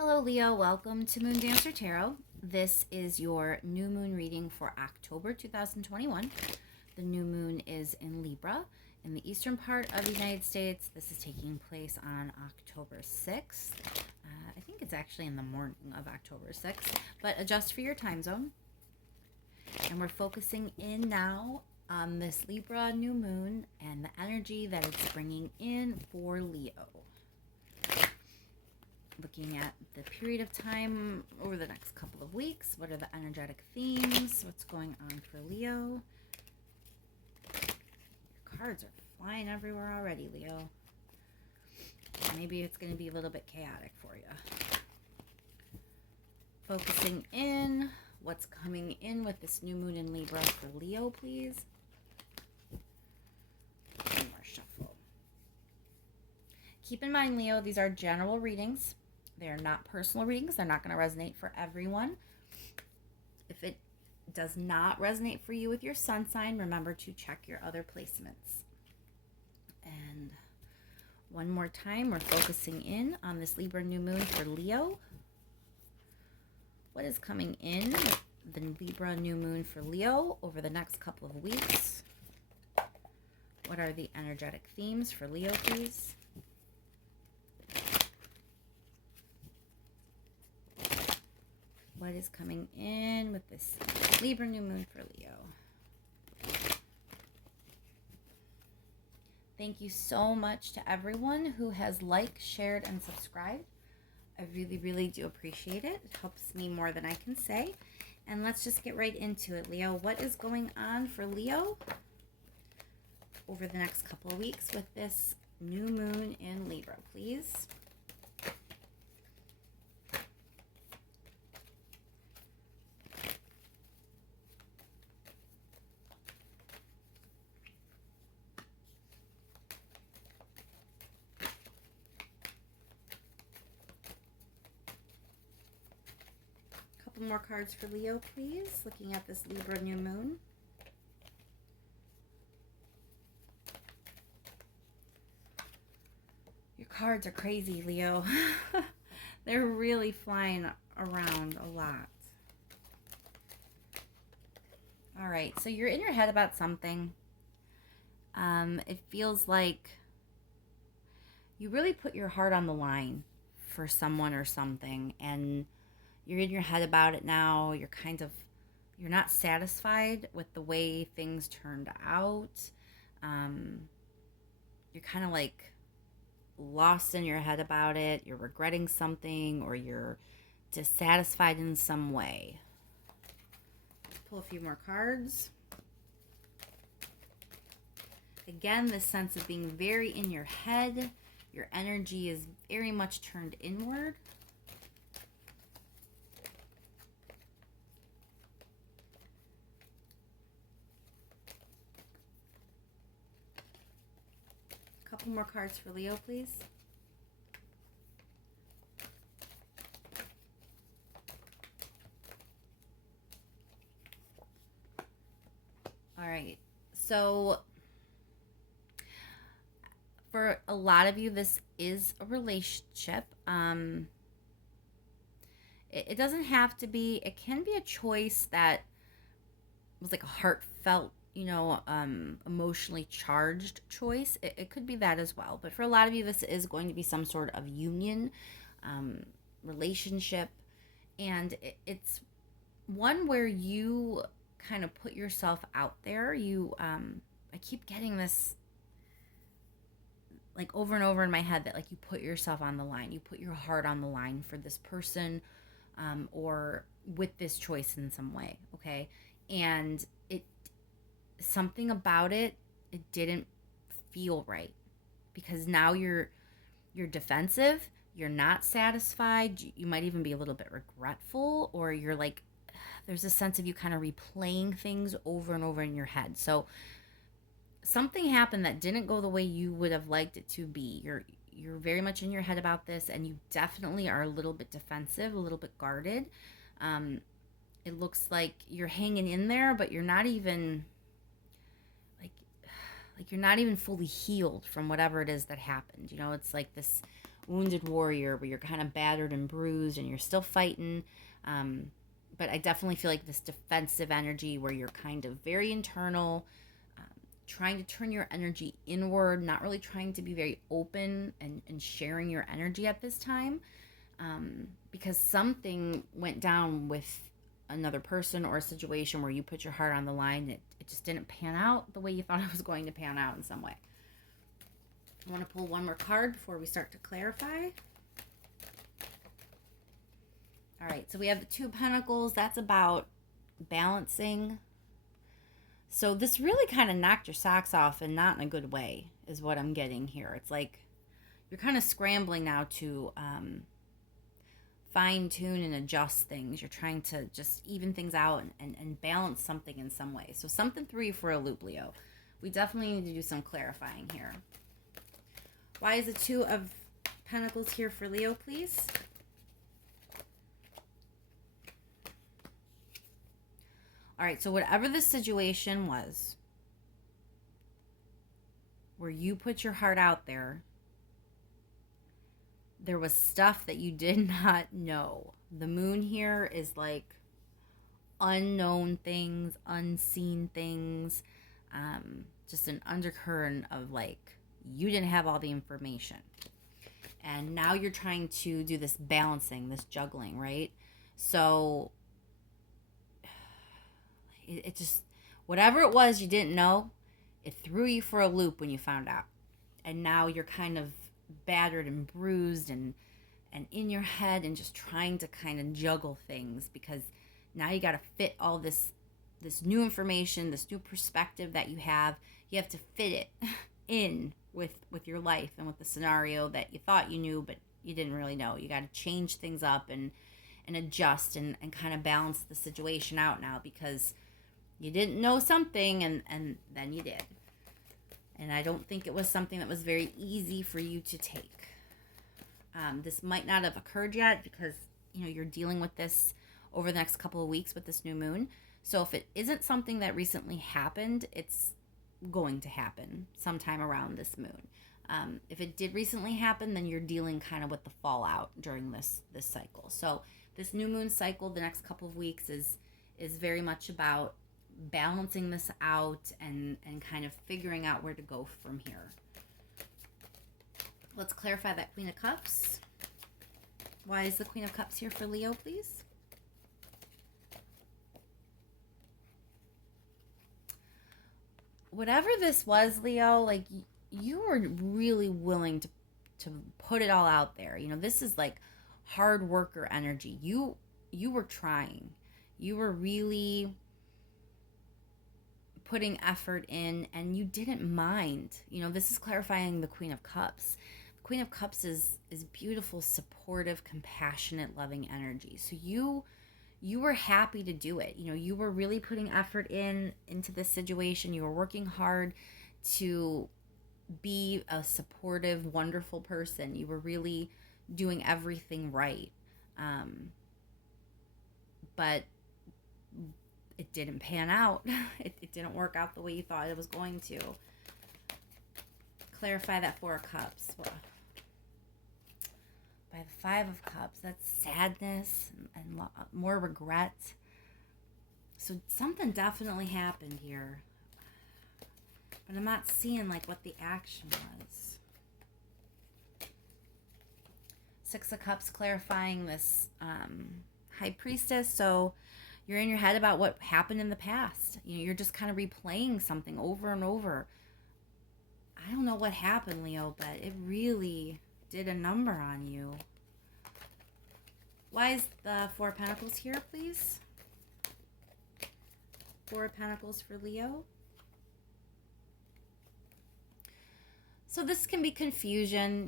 Hello, Leo. Welcome to Moon Dancer Tarot. This is your new moon reading for October 2021. The new moon is in Libra in the eastern part of the United States. This is taking place on October 6th. I think it's actually in the morning of October 6th, but adjust for your time zone. And we're focusing in now on this Libra new moon and the energy that it's bringing in for Leo. Looking at the period of time over the next couple of weeks. What are the energetic themes? What's going on for Leo? Your cards are flying everywhere already, Leo. Maybe it's going to be a little bit chaotic for you. Focusing in. What's coming in with this new moon in Libra for Leo, please? One more shuffle. Keep in mind, Leo, these are general readings. They're not personal readings. They're not going to resonate for everyone. If it does not resonate for you with your sun sign, remember to check your other placements. And one more time, we're focusing in on this Libra new moon for Leo. What is coming in with the Libra new moon for Leo over the next couple of weeks? What are the energetic themes for Leo, please? What is coming in with this Libra new moon for Leo? Thank you so much to everyone who has liked, shared, and subscribed. I really, really do appreciate it. It helps me more than I can say. And let's just get right into it, Leo. What is going on for Leo over the next couple of weeks with this new moon in Libra, please? More cards for Leo, please. Looking at this Libra new moon. Your cards are crazy, Leo. They're really flying around a lot. All right, so you're in your head about something. It feels like you really put your heart on the line for someone or something, and you're in your head about it now. You're not satisfied with the way things turned out. You're kind of like lost in your head about it. You're regretting something, or you're dissatisfied in some way. Let's pull a few more cards. Again, this sense of being very in your head. Your energy is very much turned inward. Couple more cards for Leo, please. All right. So for a lot of you, this is a relationship. It doesn't have to be. It can be a choice that was like a heartfelt, emotionally charged choice. It could be that as well. But for a lot of you, this is going to be some sort of union, relationship. And it's one where you kind of put yourself out there. I keep getting this like over and over in my head that like you put yourself on the line. You put your heart on the line for this person, or with this choice in some way. Okay. And something about it didn't feel right, because now you're defensive, you're not satisfied, you might even be a little bit regretful, or you're like, there's a sense of you kind of replaying things over and over in your head. So something happened that didn't go the way you would have liked it to be. You're very much in your head about this, and you definitely are a little bit defensive, a little bit guarded. It looks like you're hanging in there, but you're not even like you're not even fully healed from whatever it is that happened. It's like this wounded warrior where you're kind of battered and bruised and you're still fighting. But I definitely feel like this defensive energy where you're kind of very internal, um, trying to turn your energy inward, not really trying to be very open and sharing your energy at this time, because something went down with another person or a situation where you put your heart on the line. It just didn't pan out the way you thought it was going to pan out in some way. I want to pull one more card before we start to clarify. All right, so we have the Two of Pentacles. That's about balancing. So this really kind of knocked your socks off, and not in a good way is what I'm getting here. It's like you're kind of scrambling now to fine tune and adjust things. You're trying to just even things out and balance something in some way. So something threw you for a loop, Leo. We definitely need to do some clarifying here. Why is the Two of Pentacles here for Leo, please? All right, so whatever the situation was where you put your heart out there, there was stuff that you did not know. The moon here is like unknown things, unseen things, just an undercurrent of like you didn't have all the information. And now you're trying to do this balancing, this juggling, right? So it just, whatever it was you didn't know, it threw you for a loop when you found out. And now you're kind of battered and bruised and in your head and just trying to kind of juggle things, because now you got to fit all this new information, this new perspective that you have to fit it in with your life and with the scenario that you thought you knew but you didn't really know. You got to change things up and adjust and kind of balance the situation out now, because you didn't know something and then you did. And I don't think it was something that was very easy for you to take. This might not have occurred yet because, you're dealing with this over the next couple of weeks with this new moon. So if it isn't something that recently happened, it's going to happen sometime around this moon. If it did recently happen, then you're dealing kind of with the fallout during this cycle. So this new moon cycle, the next couple of weeks is very much about balancing this out and kind of figuring out where to go from here. Let's clarify that Queen of Cups. Why is the Queen of Cups here for Leo, please? Whatever this was, Leo, like you were really willing to put it all out there. This is like hard worker energy. You were trying. You were really putting effort in, and you didn't mind. This is clarifying the Queen of Cups. The Queen of Cups is beautiful, supportive, compassionate, loving energy. So you were happy to do it. You were really putting effort into this situation. You were working hard to be a supportive, wonderful person. You were really doing everything right. But it didn't pan out. It didn't work out the way you thought it was going to. Clarify that Four of Cups. Well, by the Five of Cups, that's sadness and more regret. So something definitely happened here. But I'm not seeing like what the action was. Six of Cups clarifying this High Priestess. So you're in your head about what happened in the past. You're just kind of replaying something over and over. I don't know what happened, Leo, but it really did a number on you. Why is the Four of Pentacles here, please? Four of Pentacles for Leo. So this can be confusion.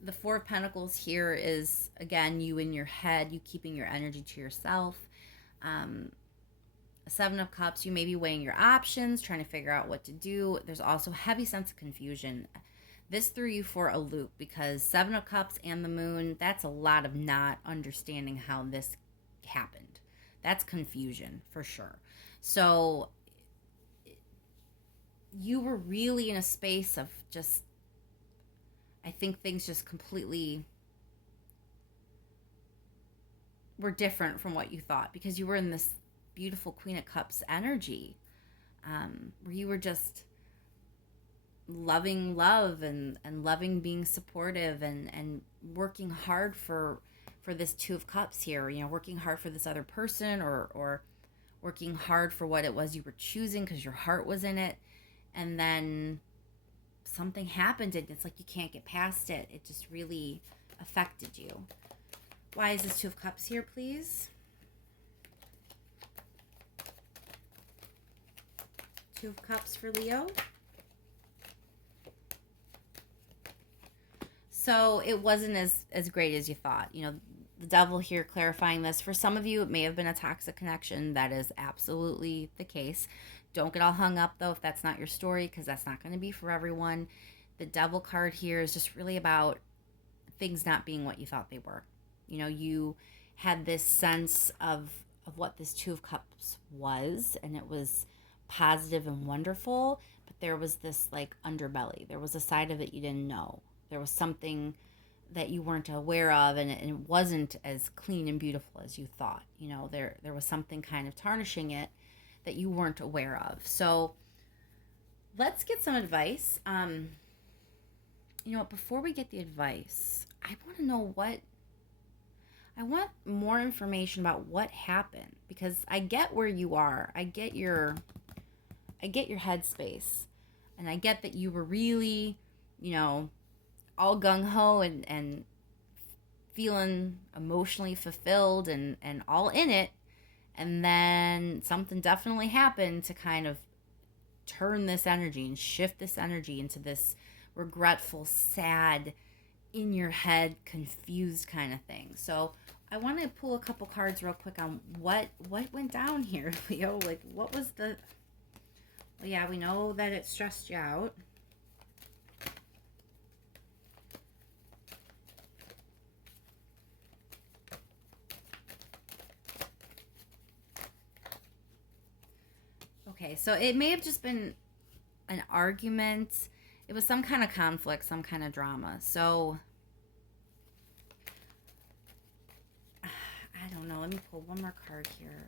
The Four of Pentacles here is, again, you in your head, you keeping your energy to yourself. Seven of Cups, you may be weighing your options, trying to figure out what to do. There's also a heavy sense of confusion. This threw you for a loop because Seven of Cups and the moon, that's a lot of not understanding how this happened. That's confusion for sure. So you were really in a space of just I think things just completely were different from what you thought, because you were in this beautiful Queen of Cups energy, where you were just loving love and loving being supportive and working hard for this Two of Cups here, working hard for this other person, or working hard for what it was you were choosing because your heart was in it. And then something happened and it's like you can't get past it. It just really affected you. Why is this Two of Cups here, please? Two of Cups for Leo. So it wasn't as great as you thought. The devil here clarifying this. For some of you, it may have been a toxic connection. That is absolutely the case. Don't get all hung up, though, if that's not your story, because that's not going to be for everyone. The devil card here is just really about things not being what you thought they were. You had this sense of what this Two of Cups was, and it was positive and wonderful, but there was this like underbelly. There was a side of it you didn't know. There was something that you weren't aware of, and it wasn't as clean and beautiful as you thought. There was something kind of tarnishing it that you weren't aware of. So let's get some advice. Before we get the advice, I want to know I want more information about what happened, because I get where you are. I get your headspace, and I get that you were really, all gung-ho and feeling emotionally fulfilled and all in it. And then something definitely happened to kind of turn this energy and shift this energy into this regretful, sad, in your head, confused kind of thing. So I want to pull a couple cards real quick on what went down here, Leo. Like, what was the... Well, yeah, we know that it stressed you out. Okay, so it may have just been an argument. It was some kind of conflict, some kind of drama. So I don't know. Let me pull one more card here.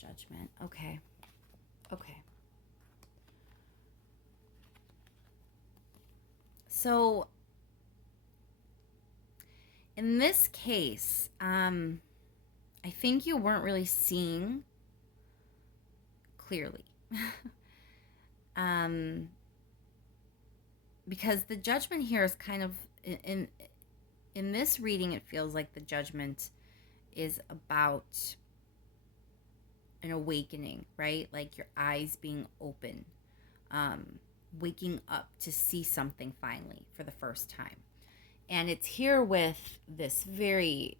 Judgment. Okay. So in this case, I think you weren't really seeing clearly. Because the judgment here is kind of in this reading, it feels like the judgment is about an awakening, right? Like your eyes being open, waking up to see something finally for the first time. And it's here with this very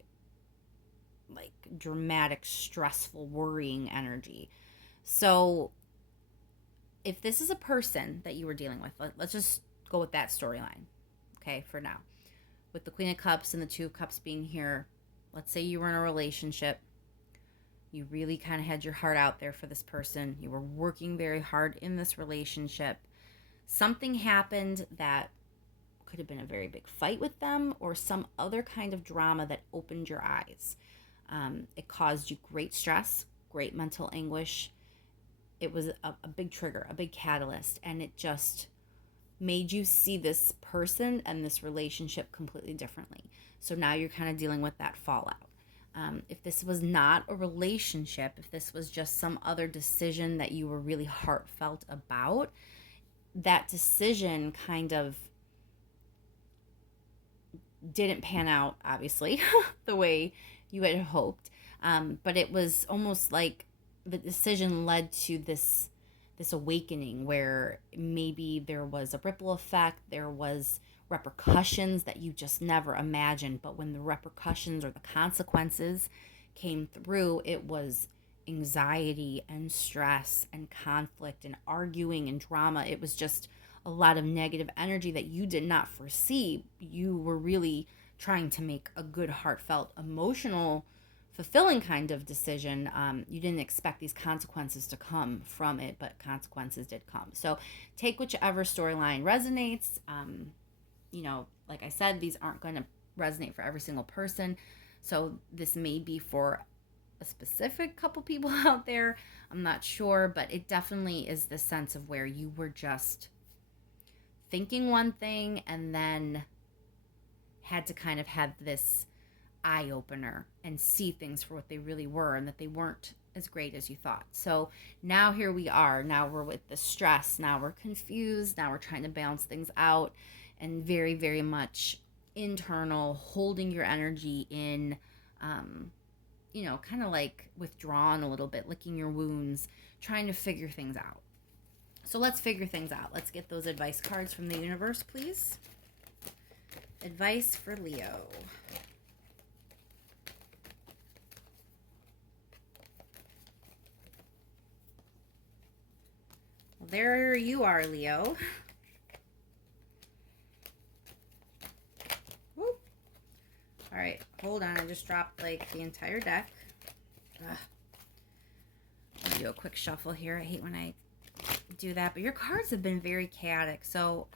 like dramatic, stressful, worrying energy. So if this is a person that you were dealing with, let's just go with that storyline, okay, for now. With the Queen of Cups and the Two of Cups being here, let's say you were in a relationship. You really kind of had your heart out there for this person. You were working very hard in this relationship. Something happened that could have been a very big fight with them, or some other kind of drama that opened your eyes. It caused you great stress, great mental anguish. It was a big trigger, a big catalyst, and it just made you see this person and this relationship completely differently. So now you're kind of dealing with that fallout. If this was not a relationship, if this was just some other decision that you were really heartfelt about, that decision kind of didn't pan out, obviously, the way you had hoped. But it was almost like the decision led to this awakening where maybe there was a ripple effect, there was repercussions that you just never imagined. But when the repercussions or the consequences came through, it was anxiety and stress and conflict and arguing and drama. It was just a lot of negative energy that you did not foresee. You were really trying to make a good, heartfelt, emotional, fulfilling kind of decision. You didn't expect these consequences to come from it, but consequences did come. So take whichever storyline resonates. Like I said, these aren't going to resonate for every single person. So this may be for a specific couple people out there. I'm not sure, but it definitely is the sense of where you were just thinking one thing and then had to kind of have this eye opener and see things for what they really were and that they weren't as great as you thought. So now here we are. Now we're with the stress. Now we're confused. Now we're trying to balance things out, and very, very much internal, holding your energy in, kind of like withdrawn a little bit, licking your wounds, trying to figure things out. So let's figure things out. Let's get those advice cards from the universe, please. Advice for Leo. Well, there you are, Leo. Woo. All right, hold on. I just dropped like the entire deck. Ugh. I'll do a quick shuffle here. I hate when I do that, but your cards have been very chaotic. So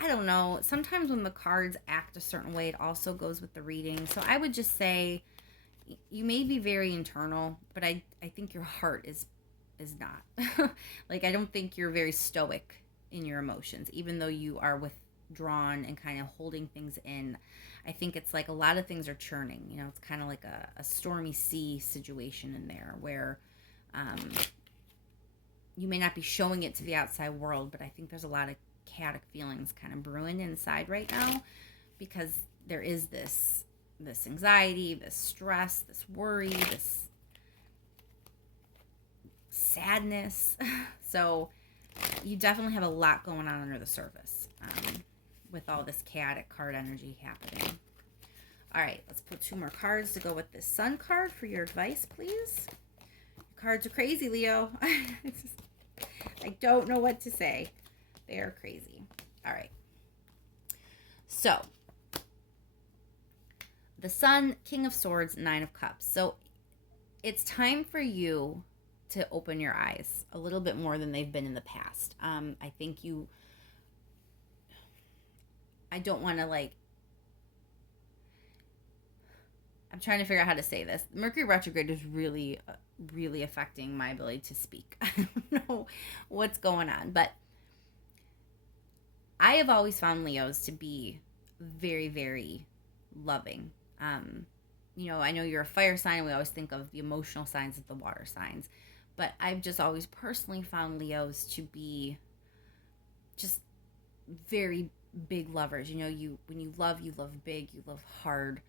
I don't know. Sometimes when the cards act a certain way, it also goes with the reading. So I would just say you may be very internal, but I think your heart is not. Like, I don't think you're very stoic in your emotions, even though you are withdrawn and kind of holding things in. I think it's like a lot of things are churning. It's kind of like a stormy sea situation in there where you may not be showing it to the outside world, but I think there's a lot of chaotic feelings kind of brewing inside right now, because there is this anxiety, this stress, this worry, this sadness. So you definitely have a lot going on under the surface with all this chaotic card energy happening. All right, let's put 2 more cards to go with this Sun card for your advice, please. Your cards are crazy, Leo. I don't know what to say. They are crazy. All right. So, the Sun, King of Swords, 9 of Cups. So, it's time for you to open your eyes a little bit more than they've been in the past. I think I don't want to I'm trying to figure out how to say this. Mercury retrograde is really, really affecting my ability to speak. I don't know what's going on, but I have always found Leos to be very, very loving. I know you're a fire sign, and we always think of the emotional signs of the water signs, but I've just always personally found Leos to be just very big lovers. When you love big, you love hard.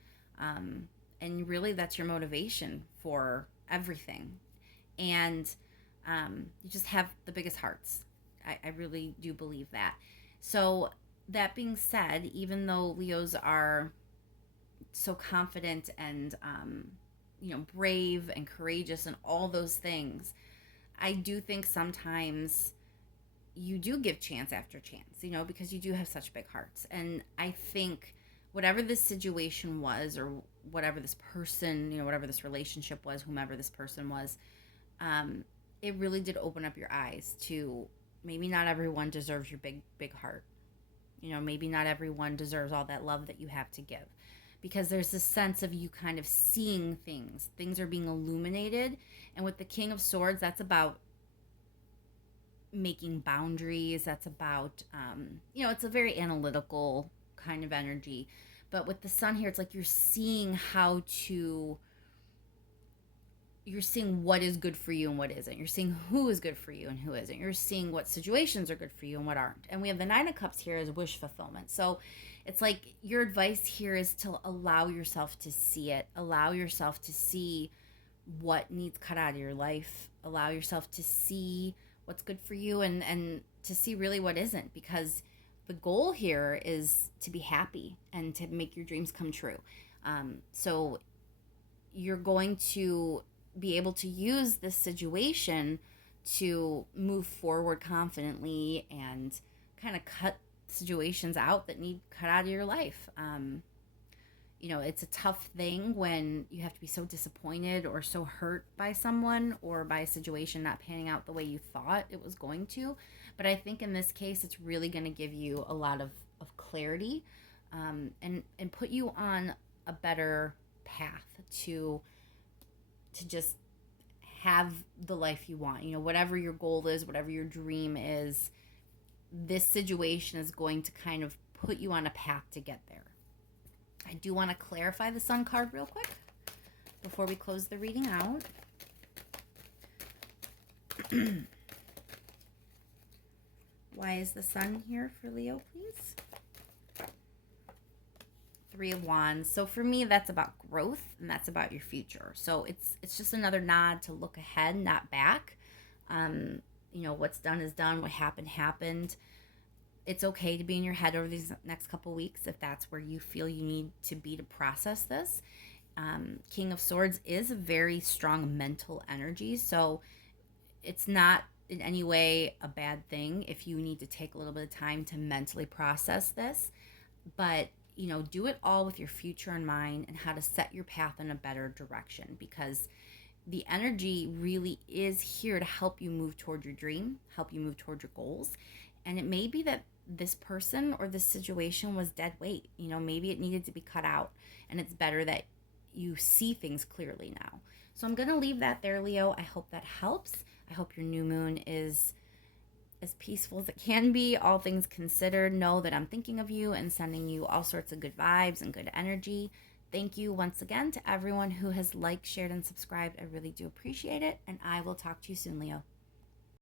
And really that's your motivation for everything. And you just have the biggest hearts. I really do believe that. So that being said, even though Leos are so confident and, brave and courageous and all those things, I do think sometimes you do give chance after chance, because you do have such big hearts. And I think whatever this situation was, or whatever this person, whatever this relationship was, whomever this person was, it really did open up your eyes to maybe not everyone deserves your big heart. Maybe not everyone deserves all that love that you have to give, because there's this sense of you kind of seeing things are being illuminated. And with the King of Swords, that's about making boundaries. That's about, it's a very analytical kind of energy. But with the Sun here, it's like you're seeing you're seeing what is good for you and what isn't. You're seeing who is good for you and who isn't. You're seeing what situations are good for you and what aren't. And we have the 9 of Cups here as wish fulfillment. So it's like your advice here is to allow yourself to see it. Allow yourself to see what needs cut out of your life. Allow yourself to see what's good for you and to see really what isn't, because the goal here is to be happy and to make your dreams come true. So you're going to be able to use this situation to move forward confidently and kind of cut situations out that need cut out of your life. It's a tough thing when you have to be so disappointed or so hurt by someone or by a situation not panning out the way you thought it was going to. But I think in this case, it's really going to give you a lot of clarity, and put you on a better path to just have the life you want. Whatever your goal is, whatever your dream is, this situation is going to kind of put you on a path to get there. I do want to clarify the Sun card real quick before we close the reading out. Why is the Sun here for Leo, please? Three of Wands. So for me, that's about growth and that's about your future. So it's just another nod to look ahead, not back. What's done is done. What happened. It's okay to be in your head over these next couple weeks if that's where you feel you need to be to process this. King of Swords is a very strong mental energy, so it's not in any way a bad thing if you need to take a little bit of time to mentally process this. But do it all with your future in mind and how to set your path in a better direction, because the energy really is here to help you move toward your dream, help you move toward your goals. And it may be that this person or this situation was dead weight. Maybe it needed to be cut out, and it's better that you see things clearly now. So I'm going to leave that there, Leo. I hope that helps. I hope your new moon is as peaceful as it can be, all things considered. Know that I'm thinking of you and sending you all sorts of good vibes and good energy. Thank you once again to everyone who has liked, shared, and subscribed. I really do appreciate it, and I will talk to you soon, Leo.